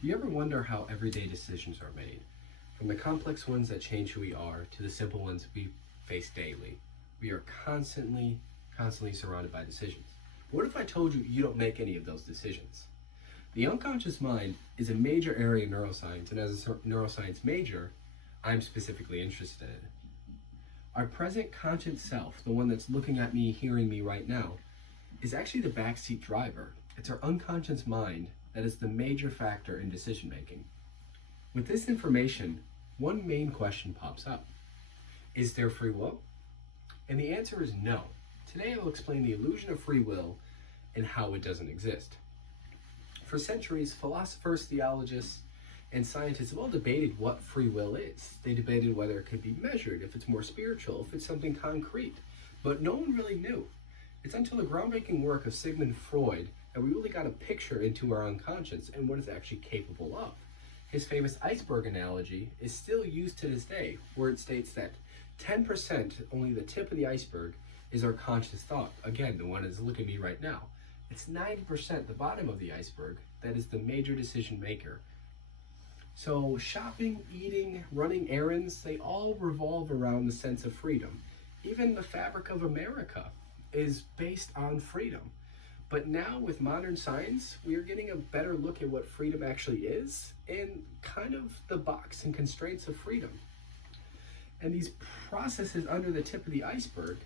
Do you ever wonder how everyday decisions are made? From the complex ones that change who we are to the simple ones we face daily. We are constantly surrounded by decisions. But what if I told you you don't make any of those decisions? The unconscious mind is a major area in neuroscience, and as a neuroscience major, I'm specifically interested in it. Our present conscious self, the one that's looking at me, hearing me right now, is actually the backseat driver. It's our unconscious mind that is the major factor in decision making. With this information, one main question pops up. Is there free will? And the answer is no. Today I will explain the illusion of free will and how it doesn't exist. For centuries, philosophers, theologians, and scientists have all debated what free will is. They debated whether it could be measured, if it's more spiritual, if it's something concrete. But no one really knew. It's until the groundbreaking work of Sigmund Freud that we really got a picture into our unconscious and what it's actually capable of. His famous iceberg analogy is still used to this day, where it states that 10%, only the tip of the iceberg, is our conscious thought. Again, the one that's looking at me right now. It's 90%, the bottom of the iceberg, that is the major decision maker. So shopping, eating, running errands, they all revolve around the sense of freedom. Even the fabric of America is based on freedom. But now with modern science, we are getting a better look at what freedom actually is and kind of the box and constraints of freedom. And these processes under the tip of the iceberg,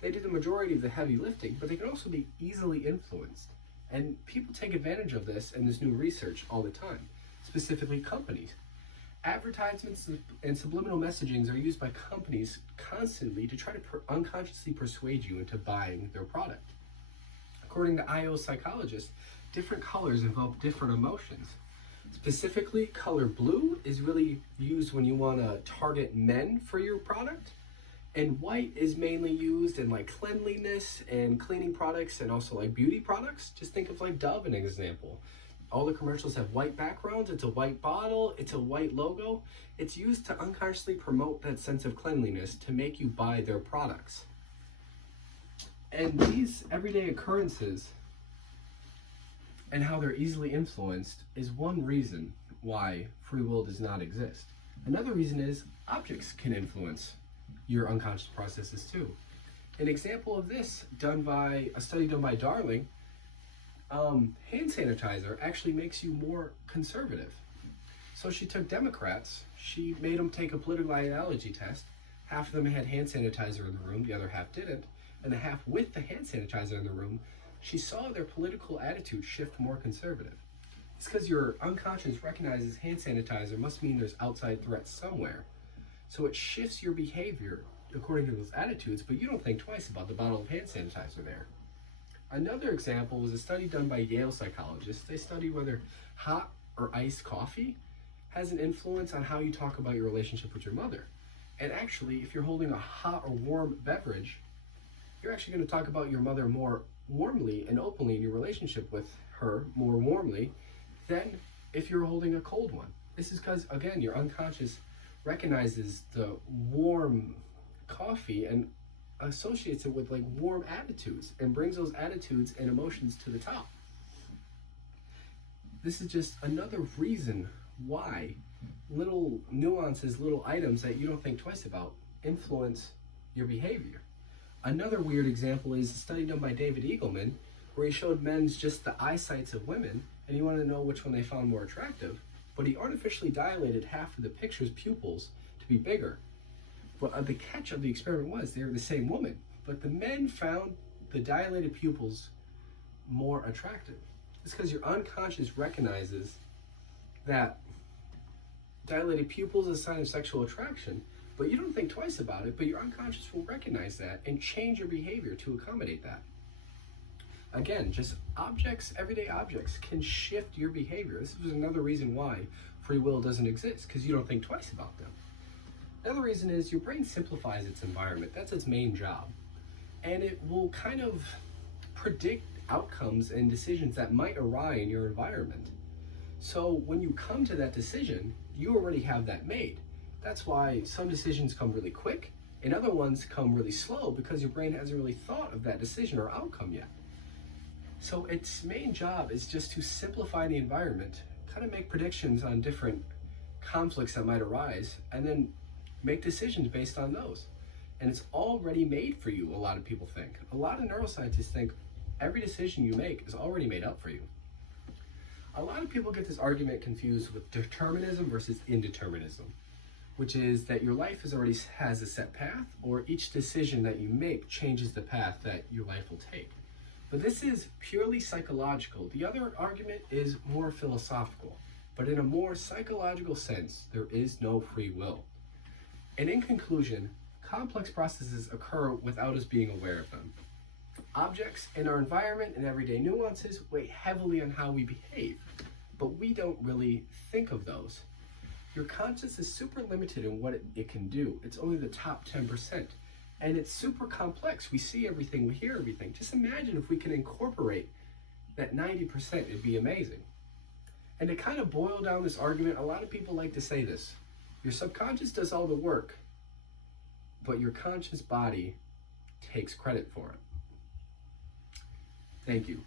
they do the majority of the heavy lifting, but they can also be easily influenced. And people take advantage of this and this new research all the time, specifically companies. Advertisements and subliminal messagings are used by companies constantly to try to unconsciously persuade you into buying their product. According to IO psychologists, different colors invoke different emotions. Specifically, color blue is really used when you want to target men for your product, and white is mainly used in like cleanliness and cleaning products and also like beauty products. Just think of like Dove as an example. All the commercials have white backgrounds, it's a white bottle, it's a white logo. It's used to unconsciously promote that sense of cleanliness to make you buy their products. And these everyday occurrences and how they're easily influenced is one reason why free will does not exist. Another reason is objects can influence your unconscious processes too. An example of this a study done by Darling, hand sanitizer actually makes you more conservative. So she took Democrats, she made them take a political ideology test. Half of them had hand sanitizer in the room, the other half didn't. And the half with the hand sanitizer in the room, she saw their political attitude shift more conservative. It's because your unconscious recognizes hand sanitizer must mean there's outside threats somewhere. So it shifts your behavior according to those attitudes, but you don't think twice about the bottle of hand sanitizer there. Another example was a study done by Yale psychologists. They studied whether hot or iced coffee has an influence on how you talk about your relationship with your mother. And actually, if you're holding a hot or warm beverage, you're actually going to talk about your mother more warmly and openly in your relationship with her more warmly than if you're holding a cold one. This is because, again, your unconscious recognizes the warm coffee and associates it with like warm attitudes and brings those attitudes and emotions to the top. This is just another reason why little nuances, little items that you don't think twice about influence your behavior. Another weird example is a study done by David Eagleman where he showed men's just the eyesights of women and he wanted to know which one they found more attractive, but he artificially dilated half of the picture's pupils to be bigger. But the catch of the experiment was they were the same woman, but the men found the dilated pupils more attractive. It's because your unconscious recognizes that dilated pupils is a sign of sexual attraction, but you don't think twice about it, but your unconscious will recognize that and change your behavior to accommodate that. Again, just objects, everyday objects, can shift your behavior. This is another reason why free will doesn't exist, because you don't think twice about them. Another reason is your brain simplifies its environment. That's its main job. And it will kind of predict outcomes and decisions that might arise in your environment. So when you come to that decision, you already have that made. That's why some decisions come really quick and other ones come really slow because your brain hasn't really thought of that decision or outcome yet. So its main job is just to simplify the environment kind of make predictions on different conflicts that might arise, and then make decisions based on those. And it's already made for you, a lot of people think. A lot of neuroscientists think every decision you make is already made up for you. A lot of people get this argument confused with determinism versus indeterminism, which is that your life already has a set path, or each decision that you make changes the path that your life will take. But this is purely psychological. The other argument is more philosophical. But in a more psychological sense, there is no free will. And in conclusion, complex processes occur without us being aware of them. Objects in our environment and everyday nuances weigh heavily on how we behave, but we don't really think of those. Your conscience is super limited in what it can do. It's only the top 10%. And it's super complex. We see everything, we hear everything. Just imagine if we can incorporate that 90%, it'd be amazing. And to kind of boil down this argument, a lot of people like to say this: your subconscious does all the work, but your conscious body takes credit for it. Thank you.